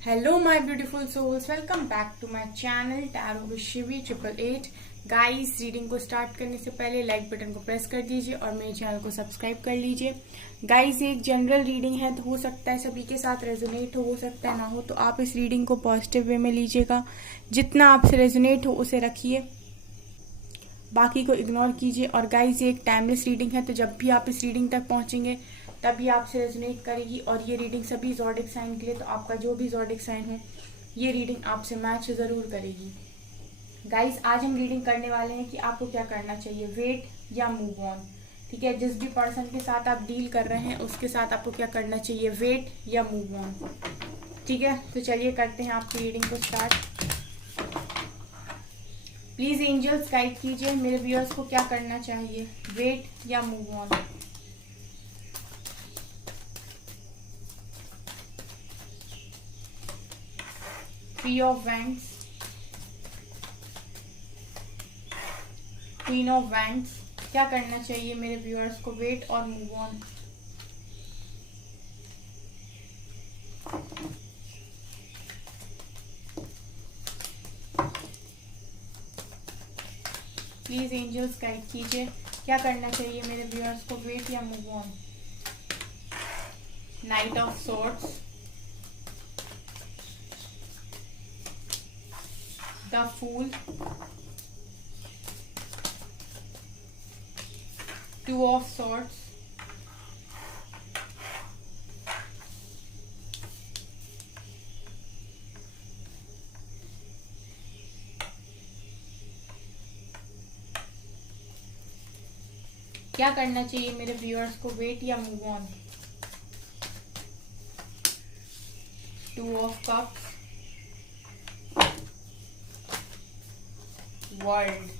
Hello my beautiful souls, welcome back to my channel tarot with Shivi 888। Guys, reading को start करने से पहले like button को press कर दीजिए और मेरे चैनल को सब्सक्राइब कर लीजिए। गाइस, एक जनरल रीडिंग है तो हो सकता है सभी के साथ रेजोनेट हो सकता है ना हो, तो आप इस रीडिंग को पॉजिटिव वे में लीजिएगा। जितना आपसे रेजोनेट हो उसे रखिए, बाकी को इग्नोर कीजिए। और गाइस, ये एक टाइमलेस रीडिंग है, तो जब भी आप इस रीडिंग तक पहुंचेंगे तभी आपसे रेजोनेट करेगी। और ये रीडिंग सभी ज़ोडिक साइन के लिए, तो आपका जो भी ज़ोडिक साइन हो ये रीडिंग आपसे मैच ज़रूर करेगी। गाइस, आज हम रीडिंग करने वाले हैं कि आपको क्या करना चाहिए, वेट या मूव ऑन। ठीक है, जिस भी पर्सन के साथ आप डील कर रहे हैं उसके साथ आपको क्या करना चाहिए, वेट या मूव ऑन। ठीक है, तो चलिए करते हैं आपकी रीडिंग को स्टार्ट। प्लीज एंजल्स गाइड कीजिए मेरे व्यूअर्स को क्या करना चाहिए, wait or move on. Three of wands, queen of wands, क्या करना चाहिए मेरे व्यूअर्स को, वेट और move on. Please angels guide कीजिए क्या करना चाहिए मेरे व्यूअर्स को, wait or move on. Knight of swords, the fool, two of swords, क्या करना चाहिए मेरे व्यूअर्स को, wait or move on. Two of cups, world,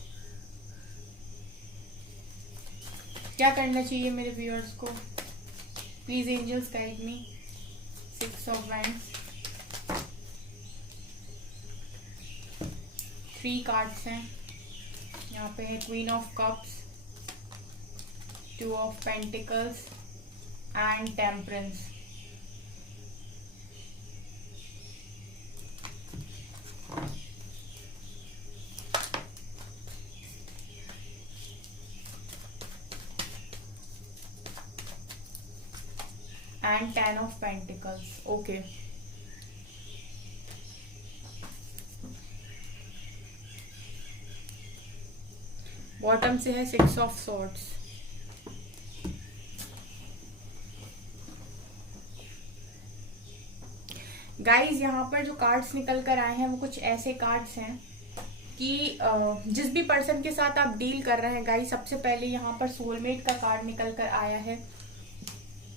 क्या करना चाहिए मेरे व्यूअर्स को, please angels guide me. Six of wands, 3 cards हैं यहाँ पे है, queen of cups, 2 of pentacles and temperance. And 10 of pentacles. Okay, bottom से है 6 ऑफ सॉर्ड्स। गाइज, यहाँ पर जो कार्ड्स निकल कर आए हैं वो कुछ ऐसे कार्ड्स हैं कि जिस भी पर्सन के साथ आप डील कर रहे हैं गाइज, सबसे पहले यहाँ पर सोलमेट का कार्ड निकल कर आया है,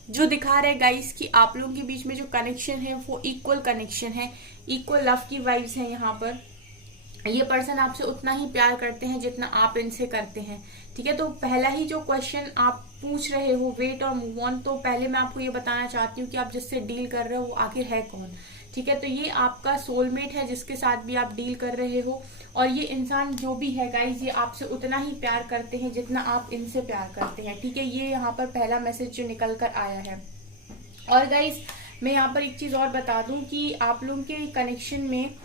जो दिखा रहे गाइस कि आप लोगों के बीच में जो कनेक्शन है वो इक्वल कनेक्शन है, इक्वल लव की वाइब्स हैं। यहाँ पर ये पर्सन आपसे उतना ही प्यार करते हैं जितना आप इनसे करते हैं। ठीक है, तो पहला ही जो क्वेश्चन आप पूछ रहे हो, वेट और मूव ऑन, तो पहले मैं आपको ये बताना चाहती हूँ कि आप जिससे डील कर रहे हो वो आखिर है कौन। ठीक है, तो ये आपका सोलमेट है जिसके साथ भी आप डील कर रहे हो। और ये इंसान जो भी है गाइज, ये आपसे उतना ही प्यार करते हैं जितना आप इनसे प्यार करते हैं। ठीक है, ये यहाँ पर पहला मैसेज जो निकल कर आया है। और गाइज, मैं यहाँ पर एक चीज और बता दूं कि आप लोगों के कनेक्शन में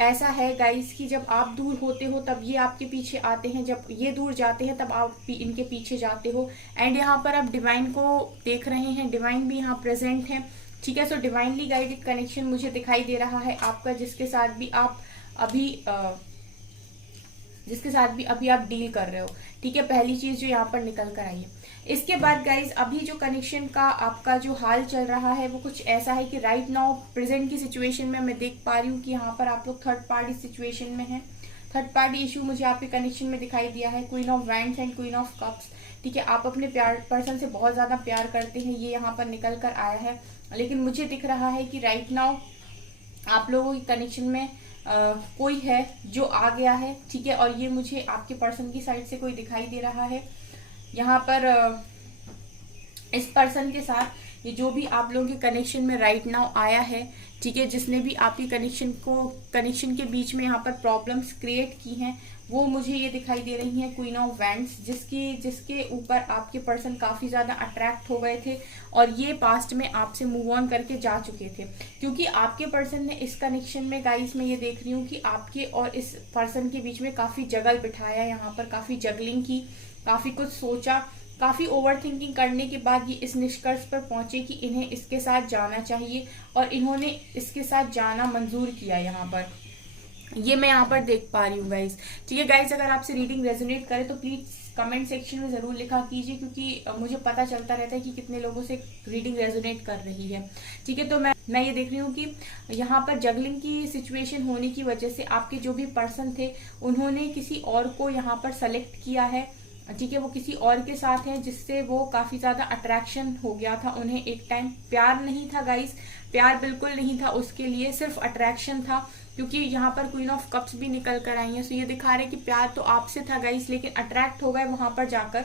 ऐसा है गाइज कि जब आप दूर होते हो तब ये आपके पीछे आते हैं, जब ये दूर जाते हैं तब आप इनके पीछे जाते हो। एंड यहाँ पर आप डिवाइन को देख रहे हैं, डिवाइन भी यहाँ प्रेजेंट है। ठीक है, सो डिवाइनली गाइडेड कनेक्शन मुझे दिखाई दे रहा है आपका, जिसके साथ भी आप अभी आप डील कर रहे हो। ठीक है, पहली चीज जो यहाँ पर निकल कर आई है। इसके बाद गाइज, अभी जो कनेक्शन का आपका जो हाल चल रहा है वो कुछ ऐसा है कि राइट नाउ प्रेजेंट की सिचुएशन में मैं देख पा रही हूँ कि यहाँ पर आप लोग थर्ड पार्टी सिचुएशन में है। थर्ड पार्टी इशू मुझे आपके कनेक्शन में दिखाई दिया है, queen of wands and queen of cups. ठीक है, आप अपने प्यार पर्सन से बहुत ज्यादा प्यार करते हैं, ये यहाँ पर निकल कर आया है। लेकिन मुझे दिख रहा है कि राइट नाउ आप लोगों के कनेक्शन में कोई है जो आ गया है। ठीक है, और ये मुझे आपके पर्सन की साइड से कोई दिखाई दे रहा है। यहाँ पर इस पर्सन के साथ ये जो भी आप लोगों के कनेक्शन में राइट नाउ आया है, ठीक है, जिसने भी आपकी कनेक्शन के बीच में यहाँ पर प्रॉब्लम्स क्रिएट की हैं, वो मुझे ये दिखाई दे रही है क्वीन ऑफ वैंड्स, जिसके ऊपर आपके पर्सन काफी ज्यादा अट्रैक्ट हो गए थे और ये पास्ट में आपसे मूव ऑन करके जा चुके थे, क्योंकि आपके पर्सन ने इस कनेक्शन में गाइस मैं ये देख रही हूँ कि आपके और इस पर्सन के बीच में काफी जगल बिठाया, यहाँ पर काफी जगलिंग की, काफी कुछ सोचा, काफी ओवर थिंकिंग करने के बाद ये इस निष्कर्ष पर पहुंचे कि इन्हें इसके साथ जाना चाहिए और इन्होंने इसके साथ जाना मंजूर किया। यहाँ पर ये मैं यहाँ पर देख पा रही हूँ गाइस। ठीक है गाइस, अगर आपसे रीडिंग रेजोनेट करे तो प्लीज कमेंट सेक्शन में जरूर लिखा कीजिए, क्योंकि मुझे पता चलता रहता है कि कितने लोगों से रीडिंग रेजोनेट कर रही है। ठीक है, तो मैं ये देख रही हूँ कि यहाँ पर जगलिंग की सिचुएशन होने की वजह से आपके जो भी पर्सन थे उन्होंने किसी और को यहाँ पर सेलेक्ट किया है। ठीक है, वो किसी और के साथ है जिससे वो काफी ज्यादा अट्रैक्शन हो गया था उन्हें। एक टाइम प्यार नहीं था गाइस, प्यार बिल्कुल नहीं था उसके लिए, सिर्फ अट्रैक्शन था, क्योंकि यहाँ पर क्वीन ऑफ कप्स भी निकल कर आई है। सो ये दिखा रहे कि प्यार तो आपसे था गाइस, लेकिन अट्रैक्ट हो गए वहां पर जाकर।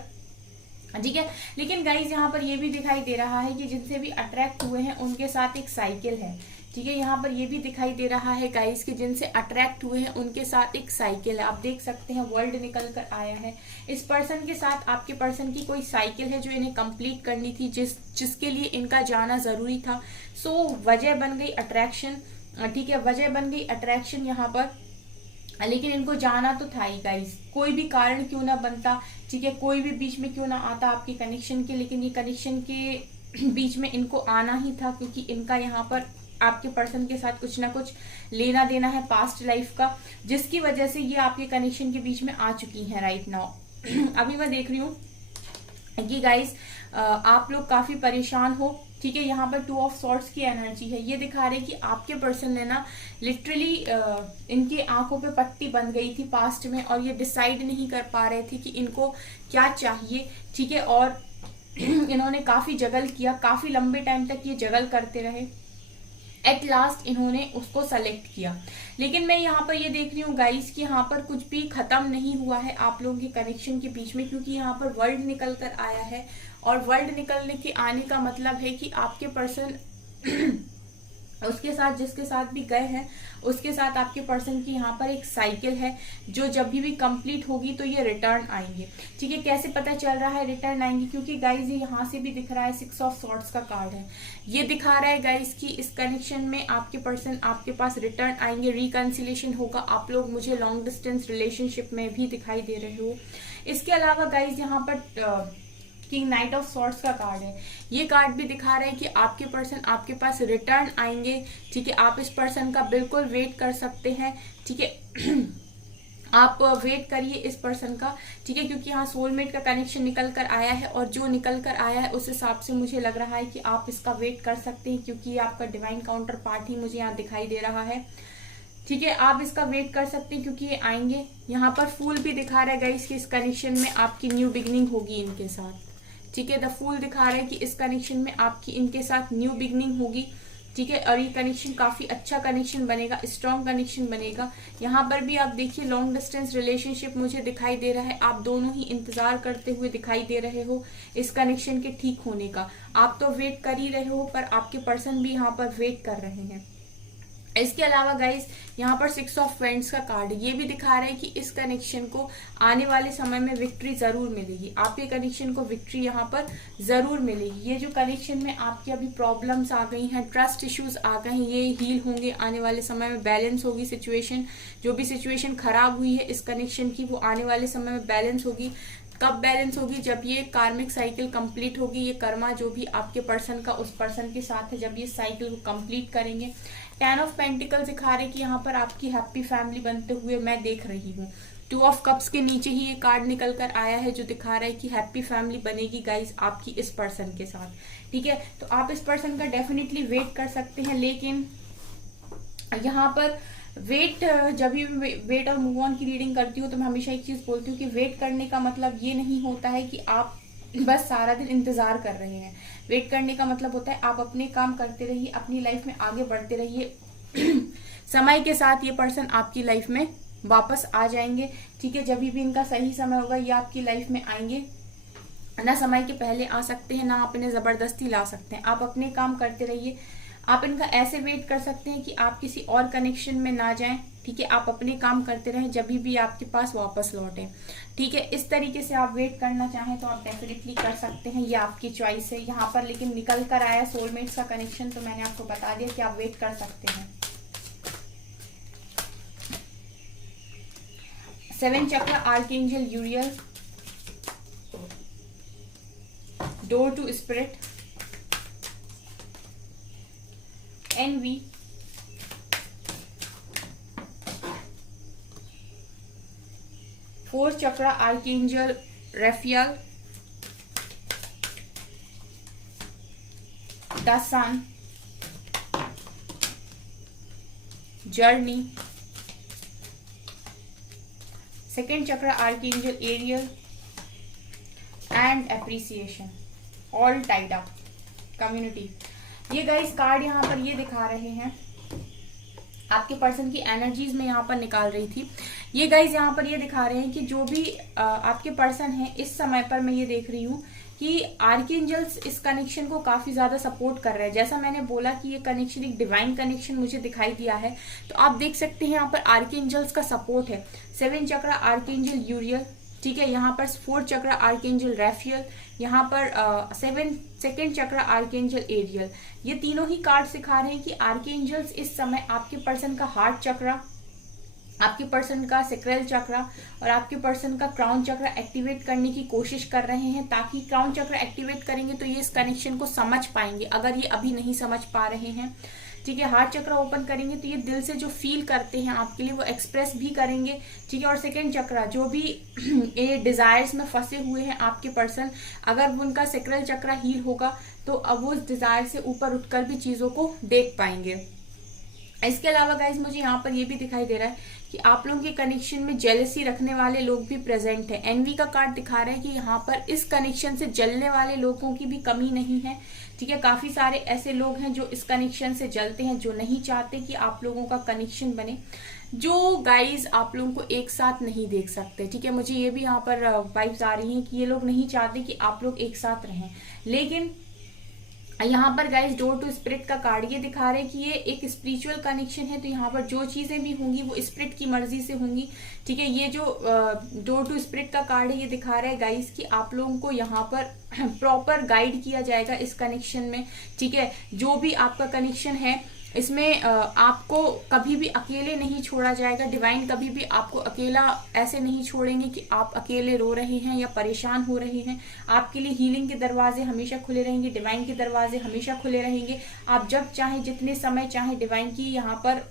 ठीक है, लेकिन गाइस यहाँ पर ये भी दिखाई दे रहा है कि जिनसे भी अट्रैक्ट हुए हैं उनके साथ एक साइकिल है। ठीक है, यहाँ पर ये भी दिखाई दे रहा है गाइस कि जिनसे अट्रैक्ट हुए हैं उनके साथ एक साइकिल है। आप देख सकते हैं वर्ल्ड निकल कर आया है। इस पर्सन के साथ आपके पर्सन की कोई साइकिल है जो इन्हें कंप्लीट करनी थी, जिसके लिए इनका जाना जरूरी था। सो वजह बन गई अट्रैक्शन। ठीक है, वजह बन गई अट्रैक्शन यहाँ पर, लेकिन इनको जाना तो था ही गाइस, कोई भी कारण क्यों ना बनता। ठीक है, कोई भी बीच में क्यों ना आता आपके कनेक्शन के, लेकिन ये कनेक्शन के बीच में इनको आना ही था, क्योंकि इनका यहाँ पर आपके पर्सन के साथ कुछ ना कुछ लेना देना है पास्ट लाइफ का, जिसकी वजह से ये आपके कनेक्शन के बीच में आ चुकी हैं राइट नाउ। अभी मैं देख रही हूँ कि गाइस आप लोग काफी परेशान हो। ठीक है, यहाँ पर 2 ऑफ सॉर्ड्स की एनर्जी है। ये दिखा रहे कि आपके पर्सन ने ना लिटरली इनके आंखों पे पट्टी बंध गई थी पास्ट में, और ये डिसाइड नहीं कर पा रहे थे कि इनको क्या चाहिए। ठीक है, और इन्होंने काफी जगल किया, काफी लंबे टाइम तक ये जगल करते रहे। एट लास्ट इन्होंने उसको सेलेक्ट किया। लेकिन मैं यहाँ पर ये देख रही हूँ गाइस कि यहाँ पर कुछ भी खत्म नहीं हुआ है आप लोगों के कनेक्शन के बीच में, क्योंकि यहाँ पर वर्ल्ड निकल कर आया है, और वर्ल्ड निकलने के आने का मतलब है कि आपके पर्सन उसके साथ, जिसके साथ भी गए हैं उसके साथ आपके पर्सन की यहाँ पर एक साइकिल है, जो जब भी कंप्लीट होगी तो ये रिटर्न आएंगे। ठीक है, कैसे पता चल रहा है रिटर्न आएंगे, क्योंकि गाइस ये यहाँ से भी दिख रहा है 6 ऑफ सॉर्ड्स का कार्ड है। ये दिखा रहा है गाइस कि इस कनेक्शन में आपके पर्सन आपके पास रिटर्न आएंगे, रिकंसिलेशन होगा। आप लोग मुझे लॉन्ग डिस्टेंस रिलेशनशिप में भी दिखाई दे रहे हो। इसके अलावा गाइस यहाँ पर किंग नाइट ऑफ सॉर्ड्स का कार्ड है। ये कार्ड भी दिखा रहा है कि आपके पर्सन आपके पास रिटर्न आएंगे। ठीक है, आप इस पर्सन का बिल्कुल वेट कर सकते हैं। ठीक है आप वेट करिए इस पर्सन का। ठीक है, क्योंकि यहाँ सोलमेट का कनेक्शन निकल कर आया है, और जो निकल कर आया है उस हिसाब से मुझे लग रहा है कि आप इसका वेट कर सकते हैं, क्योंकि ये आपका डिवाइन काउंटर पार्ट ही मुझे यहाँ दिखाई दे रहा है। ठीक है, आप इसका वेट कर सकते हैं क्योंकि ये आएंगे। यहाँ पर फूल भी दिखा रहा है गाइस कि इस कनेक्शन में आपकी न्यू बिगनिंग होगी इनके साथ। ठीक है, द फूल दिखा रहा है कि इस कनेक्शन में आपकी इनके साथ न्यू बिगनिंग होगी। ठीक है, और ये कनेक्शन काफी अच्छा कनेक्शन बनेगा, स्ट्रॉन्ग कनेक्शन बनेगा। यहाँ पर भी आप देखिए लॉन्ग डिस्टेंस रिलेशनशिप मुझे दिखाई दे रहा है। आप दोनों ही इंतजार करते हुए दिखाई दे रहे हो इस कनेक्शन के ठीक होने का। आप तो वेट कर ही रहे हो, पर आपके पर्सन भी यहाँ पर वेट कर रहे हैं। इसके अलावा गाइस यहाँ पर 6 ऑफ वेंड्स का कार्ड ये भी दिखा रहे हैं कि इस कनेक्शन को आने वाले समय में विक्ट्री जरूर मिलेगी। आपके कनेक्शन को विक्ट्री यहाँ पर जरूर मिलेगी। ये जो कनेक्शन में आपकी अभी प्रॉब्लम्स आ गई हैं, ट्रस्ट इश्यूज आ गए हैं, ये हील होंगे आने वाले समय में। बैलेंस होगी सिचुएशन, जो भी सिचुएशन खराब हुई है इस कनेक्शन की वो आने वाले समय में बैलेंस होगी। कब बैलेंस होगी? जब ये कार्मिक साइकिल कंप्लीट होगी। ये कर्मा जो भी आपके पर्सन का उस पर्सन के साथ है, जब ये साइकिल को कंप्लीट करेंगे। 10 ऑफ पेंटिकल्स दिखा रहे कि यहाँ पर आपकी हैप्पी फैमिली बनते हुए मैं देख रही हूँ। 2 ऑफ कप्स के नीचे ही ये कार्ड निकल कर आया है जो दिखा रहा है कि हैप्पी फैमिली बनेगी गाइस आपकी इस पर्सन के साथ। ठीक है, तो आप इस पर्सन का डेफिनेटली वेट कर सकते हैं। लेकिन यहाँ पर वेट, जब भी वेट और मूव ऑन की रीडिंग करती हूँ तो मैं हमेशा एक चीज बोलती हूँ कि वेट करने का मतलब ये नहीं होता है कि आप बस सारा दिन इंतजार कर रहे हैं। वेट करने का मतलब होता है आप अपने काम करते रहिए, अपनी लाइफ में आगे बढ़ते रहिए। समय के साथ ये पर्सन आपकी लाइफ में वापस आ जाएंगे। ठीक है, जब भी इनका सही समय होगा ये आपकी लाइफ में आएंगे। ना समय के पहले आ सकते हैं, ना आप इन्हें जबरदस्ती ला सकते हैं। आप अपने काम करते रहिए। आप इनका ऐसे वेट कर सकते हैं कि आप किसी और कनेक्शन में ना जाएं। ठीक है, आप अपने काम करते रहें, जब भी आपके पास वापस लौटे। ठीक है, इस तरीके से आप वेट करना चाहें तो आप डेफिनेटली कर सकते हैं, ये आपकी चॉइस है। यहाँ पर लेकिन निकल कर आया सोलमेट्स का कनेक्शन, तो मैंने आपको बता दिया कि आप वेट कर सकते हैं। 7 chakra archangel Uriel, door to spirit, envy, 4 chakra archangel Raphael, the sun, journey, 2nd chakra archangel Ariel and appreciation, all tied up, community. ये गाइस कार्ड यहाँ पर ये दिखा रहे हैं, आपके पर्सन की एनर्जीज में यहाँ पर निकाल रही थी। ये गाइस यहाँ पर ये दिखा रहे हैं कि जो भी आपके पर्सन है इस समय पर, मैं ये देख रही हूँ कि आर्कएंजल्स इस कनेक्शन को काफी ज्यादा सपोर्ट कर रहे हैं। जैसा मैंने बोला कि ये कनेक्शन एक डिवाइन कनेक्शन मुझे दिखाई दिया है, तो आप देख सकते हैं यहाँ पर आर्कएंजल्स का सपोर्ट है। 7 चक्र आर्कएंजल यूरियल, ठीक है, यहाँ पर 4 चक्र आर्कएंजल रेफियल, यहाँ पर 2nd चक्र आर्कएंजल एरियल। ये तीनों ही कार्ड सिखा रहे हैं कि आर्कएंजल्स इस समय आपके पर्सन का हार्ट चक्र, आपके पर्सन का सेक्रल चक्र और आपके पर्सन का क्राउन चक्र एक्टिवेट करने की कोशिश कर रहे हैं, ताकि क्राउन चक्र एक्टिवेट करेंगे तो ये इस कनेक्शन को समझ पाएंगे, अगर ये अभी नहीं समझ पा रहे हैं। ठीक है, हार्ट चक्र ओपन करेंगे तो ये दिल से जो फील करते हैं आपके लिए वो एक्सप्रेस भी करेंगे। ठीक है, और 2nd चक्र जो भी ये डिजायर्स में फंसे हुए हैं आपके पर्सन, अगर उनका सेक्रल चक्र हील होगा तो अब वो उस डिजायर से ऊपर उठकर भी चीजों को देख पाएंगे। इसके अलावा गाइज मुझे यहाँ पर ये भी दिखाई दे रहा है कि आप लोगों के कनेक्शन में जेलसी रखने वाले लोग भी प्रेजेंट है। एनवी का कार्ड दिखा रहा है कि यहाँ पर इस कनेक्शन से जलने वाले लोगों की भी कमी नहीं है। ठीक है, काफी सारे ऐसे लोग हैं जो इस कनेक्शन से जलते हैं, जो नहीं चाहते कि आप लोगों का कनेक्शन बने, जो गाइज आप लोगों को एक साथ नहीं देख सकते। ठीक है, मुझे ये भी यहाँ पर वाइब्स आ रही हैं कि ये लोग नहीं चाहते कि आप लोग एक साथ रहें। लेकिन यहाँ पर गाइज डोर टू स्पिरिट का कार्ड ये दिखा रहे हैं कि ये एक स्पिरिचुअल कनेक्शन है, तो यहाँ पर जो चीजें भी होंगी वो स्पिरिट की मर्जी से होंगी। ठीक है, ये जो डोर टू स्पिरिट का कार्ड है ये दिखा रहा है गाइज कि आप लोगों को यहाँ पर प्रॉपर गाइड किया जाएगा इस कनेक्शन में। ठीक है, जो भी आपका कनेक्शन है इसमें आपको कभी भी अकेले नहीं छोड़ा जाएगा। डिवाइन कभी भी आपको अकेला ऐसे नहीं छोड़ेंगे कि आप अकेले रो रहे हैं या परेशान हो रहे हैं। आपके लिए हीलिंग के दरवाजे हमेशा खुले रहेंगे, डिवाइन के दरवाजे हमेशा खुले रहेंगे। आप जब चाहे जितने समय चाहे डिवाइन की यहाँ पर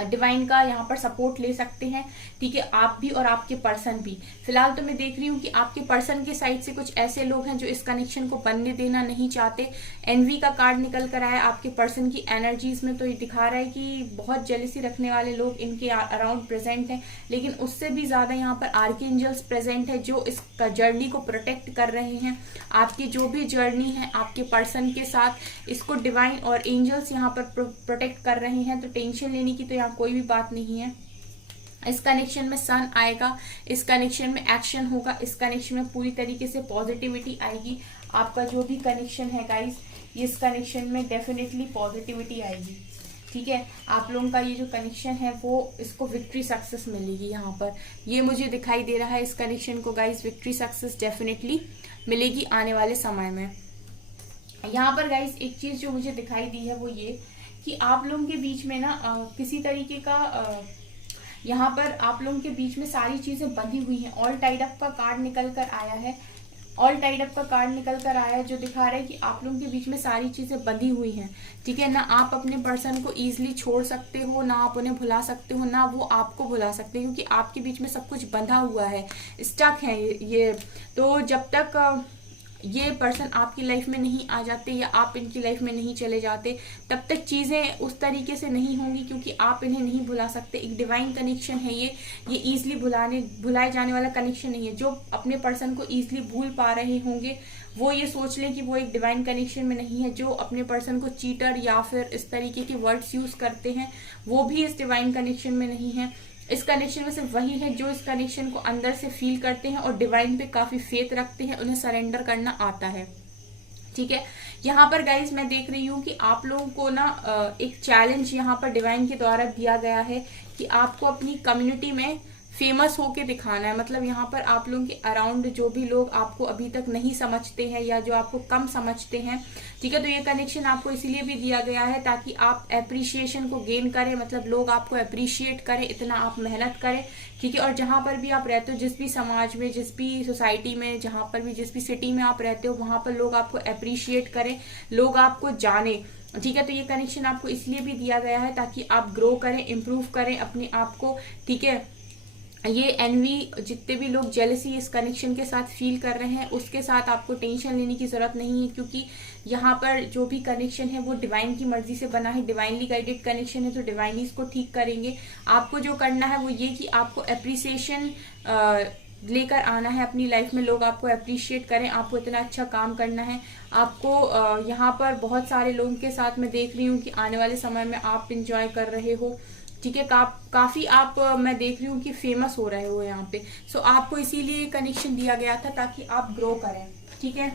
डिवाइन का यहाँ पर सपोर्ट ले सकते हैं। ठीक है, आप भी और आपके पर्सन भी। फिलहाल तो मैं देख रही हूँ कि आपके पर्सन के साइड से कुछ ऐसे लोग हैं जो इस कनेक्शन को बनने देना नहीं चाहते। एनवी का कार्ड निकल कर आया आपके पर्सन की एनर्जीज में, तो ये दिखा रहा है कि बहुत जेलसी रखने वाले लोग इनके अराउंड प्रेजेंट हैं। लेकिन उससे भी ज्यादा यहाँ पर आर्कएंजल्स प्रेजेंट है जो इस जर्नी को प्रोटेक्ट कर रहे हैं। आपकी जो भी जर्नी है आपके पर्सन के साथ, इसको डिवाइन और एंजल्स यहाँ पर प्रोटेक्ट कर रहे हैं, तो टेंशन लेने की तो कोई भी बात नहीं है। इस कनेक्शन में सन आएगा, इस कनेक्शन में एक्शन होगा, इस कनेक्शन में पूरी तरीके से पॉजिटिविटी आएगी। आपका जो भी कनेक्शन है गाइस, इस कनेक्शन में डेफिनेटली पॉजिटिविटी आएगी। ठीक है, आप लोगों का ये जो कनेक्शन है वो इसको विक्ट्री सक्सेस मिलेगी। यहाँ पर ये मुझे दिखाई दे रहा है इस कनेक्शन को गाइस विक्ट्री सक्सेस डेफिनेटली मिलेगी आने वाले समय में। यहाँ पर गाइस एक चीज जो मुझे दिखाई दी है वो ये कि आप लोगों के बीच में ना किसी तरीके का यहाँ पर आप लोगों के बीच में सारी चीजें बंधी हुई हैं। ऑल टाइड अप का कार्ड निकल कर आया है, ऑल टाइड अप का कार्ड निकल कर आया है जो दिखा रहा है कि आप लोगों के बीच में सारी चीजें बंधी हुई हैं। ठीक है, ना आप अपने पर्सन को इजीली छोड़ सकते हो, ना आप उन्हें भुला सकते हो, ना वो आपको भुला सकते हैं, क्योंकि आपके बीच में सब कुछ बंधा हुआ है, स्टक है ये। तो जब तक ये पर्सन आपकी लाइफ में नहीं आ जाते या आप इनकी लाइफ में नहीं चले जाते, तब तक चीजें उस तरीके से नहीं होंगी, क्योंकि आप इन्हें नहीं भुला सकते। एक डिवाइन कनेक्शन है ये इजीली भुलाए जाने वाला कनेक्शन नहीं है। जो अपने पर्सन को इजीली भूल पा रहे होंगे वो ये सोच लें कि वो एक डिवाइन कनेक्शन में नहीं है। जो अपने पर्सन को चीटर या फिर इस तरीके के वर्ड्स यूज करते हैं वो भी इस डिवाइन कनेक्शन में नहीं है। इस कनेक्शन में सिर्फ वही है जो इस कनेक्शन को अंदर से फील करते हैं और डिवाइन पे काफी फेथ रखते हैं, उन्हें सरेंडर करना आता है। ठीक है, यहाँ पर गाइज मैं देख रही हूँ कि आप लोगों को ना एक चैलेंज यहाँ पर डिवाइन के द्वारा दिया गया है कि आपको अपनी कम्युनिटी में फेमस होके दिखाना है। मतलब यहाँ पर आप लोगों के अराउंड जो भी लोग आपको अभी तक नहीं समझते हैं या जो आपको कम समझते हैं, ठीक है, तो ये कनेक्शन आपको इसीलिए भी दिया गया है ताकि आप एप्रिशिएशन को गेन करें, मतलब लोग आपको अप्रिशिएट करें, इतना आप मेहनत करें, ठीक है। और जहां पर भी आप रहते हो, जिस भी समाज में, जिस भी सोसाइटी में, जहां पर भी, जिस भी सिटी में आप रहते हो, वहां पर लोग आपको अप्रिशिएट करें, लोग आपको जाने, ठीक है। तो ये कनेक्शन आपको इसलिए भी दिया गया है ताकि आप ग्रो करें, इम्प्रूव करें अपने आप को, ठीक है। ये एनवी, जितने भी लोग जेलसी इस कनेक्शन के साथ फील कर रहे हैं, उसके साथ आपको टेंशन लेने की जरूरत नहीं है, क्योंकि यहाँ पर जो भी कनेक्शन है वो डिवाइन की मर्जी से बना है, डिवाइनली गाइडेड कनेक्शन है, तो डिवाइनली इसको ठीक करेंगे। आपको जो करना है वो ये कि आपको अप्रिसिएशन लेकर आना है अपनी लाइफ में, लोग आपको अप्रिशिएट करें, आपको इतना अच्छा काम करना है। आपको यहाँ पर बहुत सारे लोगों के साथ मैं देख रही हूँ कि आने वाले समय में आप इंजॉय कर रहे हो, ठीक है। काफी आप मैं देख रही हूँ कि फेमस हो रहे हो यहाँ पे। सो आपको इसीलिए कनेक्शन दिया गया था ताकि आप ग्रो करें, ठीक है।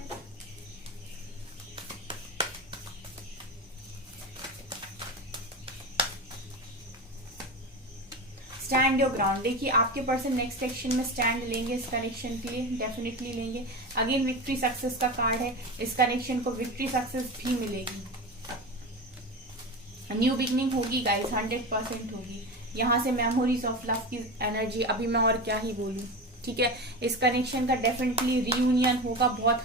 Stand your ground. देखिए आपके पर्सन नेक्स्ट एक्शन में स्टैंड लेंगे इस कनेक्शन के लिए, डेफिनेटली लेंगे। अगेन विक्ट्री सक्सेस का कार्ड है, इस कनेक्शन को विक्ट्री सक्सेस भी मिलेगी, न्यू बिगनिंग होगी गाइस, 100% होगी। यहाँ से मेमोरीज ऑफ लव की एनर्जी, अभी मैं और क्या ही बोलूं, ठीक है। इस कनेक्शन का डेफिनेटली रियूनियन होगा, बहुत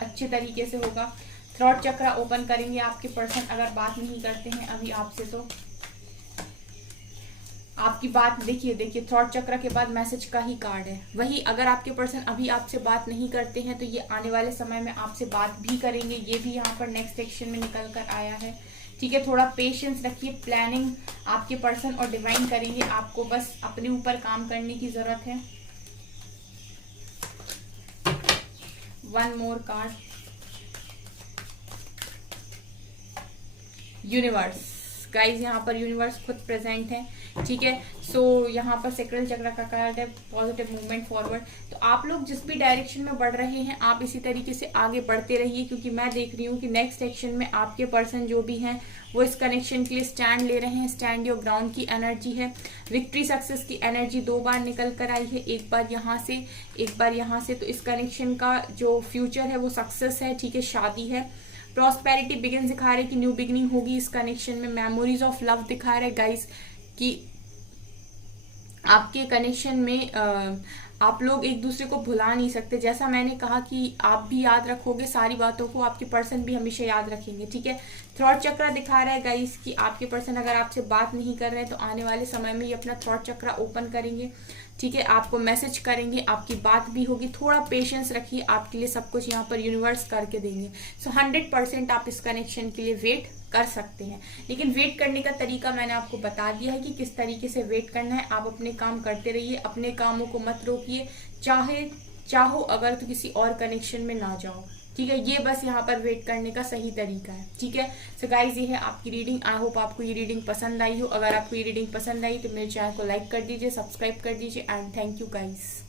अच्छे तरीके से होगा। थ्रॉट चक्र ओपन करेंगे आपके पर्सन, अगर बात नहीं करते हैं अभी आपसे तो आपकी बात, देखिए थ्रॉट चक्र के बाद मैसेज का ही कार्ड है। वही अगर आपके पर्सन अभी आपसे बात नहीं करते हैं तो ये आने वाले समय में आपसे बात भी करेंगे, ये भी यहाँ पर नेक्स्ट सेक्शन में निकल कर आया है, ठीक है। थोड़ा पेशेंस रखिए, प्लानिंग आपके पर्सन और डिवाइन करेंगे, आपको बस अपने ऊपर काम करने की जरूरत है। One more card, universe. Guys यहाँ पर यूनिवर्स खुद प्रेजेंट है, ठीक है। सो यहाँ पर सेक्रल चक्र का कार्ड है, पॉजिटिव मूवमेंट फॉरवर्ड। तो आप लोग जिस भी डायरेक्शन में बढ़ रहे हैं आप इसी तरीके से आगे बढ़ते रहिए, क्योंकि मैं देख रही हूँ कि नेक्स्ट एक्शन में आपके पर्सन जो भी हैं वो इस कनेक्शन के लिए स्टैंड ले रहे हैं। स्टैंड योर ग्राउंड की एनर्जी है, विक्ट्री सक्सेस की एनर्जी 2 बार निकल कर आई है, एक बार यहाँ से, एक बार यहाँ से। तो इस कनेक्शन का जो फ्यूचर है वो सक्सेस है, ठीक है, शादी है। प्रॉस्पेरिटी बिगिन दिखा रहे कि न्यू बिगिनिंग होगी इस कनेक्शन में। मेमोरीज ऑफ लव दिखा रहे गाइस कि आपके कनेक्शन में आप लोग एक दूसरे को भुला नहीं सकते। जैसा मैंने कहा कि आप भी याद रखोगे सारी बातों को, आपके पर्सन भी हमेशा याद रखेंगे, ठीक है। थ्रॉट चक्र दिखा रहा है गाइस कि आपके पर्सन अगर आपसे बात नहीं कर रहे हैं तो आने वाले समय में ये अपना थ्रॉट चक्र ओपन करेंगे, ठीक है। आपको मैसेज करेंगे, आपकी बात भी होगी, थोड़ा पेशेंस रखिए, आपके लिए सब कुछ यहाँ पर यूनिवर्स करके देंगे। सो 100% आप इस कनेक्शन के लिए वेट कर सकते हैं। लेकिन वेट करने का तरीका मैंने आपको बता दिया है कि किस तरीके से वेट करना है। आप अपने काम करते रहिए, अपने कामों को मत रोकिए, चाहो अगर तो किसी और कनेक्शन में ना जाओ, ठीक है। ये बस यहाँ पर वेट करने का सही तरीका है, ठीक है। सो गाइज ये है आपकी रीडिंग। आई होप आपको ये रीडिंग पसंद आई हो। अगर आपको ये रीडिंग पसंद आई तो मेरे चैनल को लाइक कर दीजिए, सब्सक्राइब कर दीजिए एंड थैंक यू गाइज।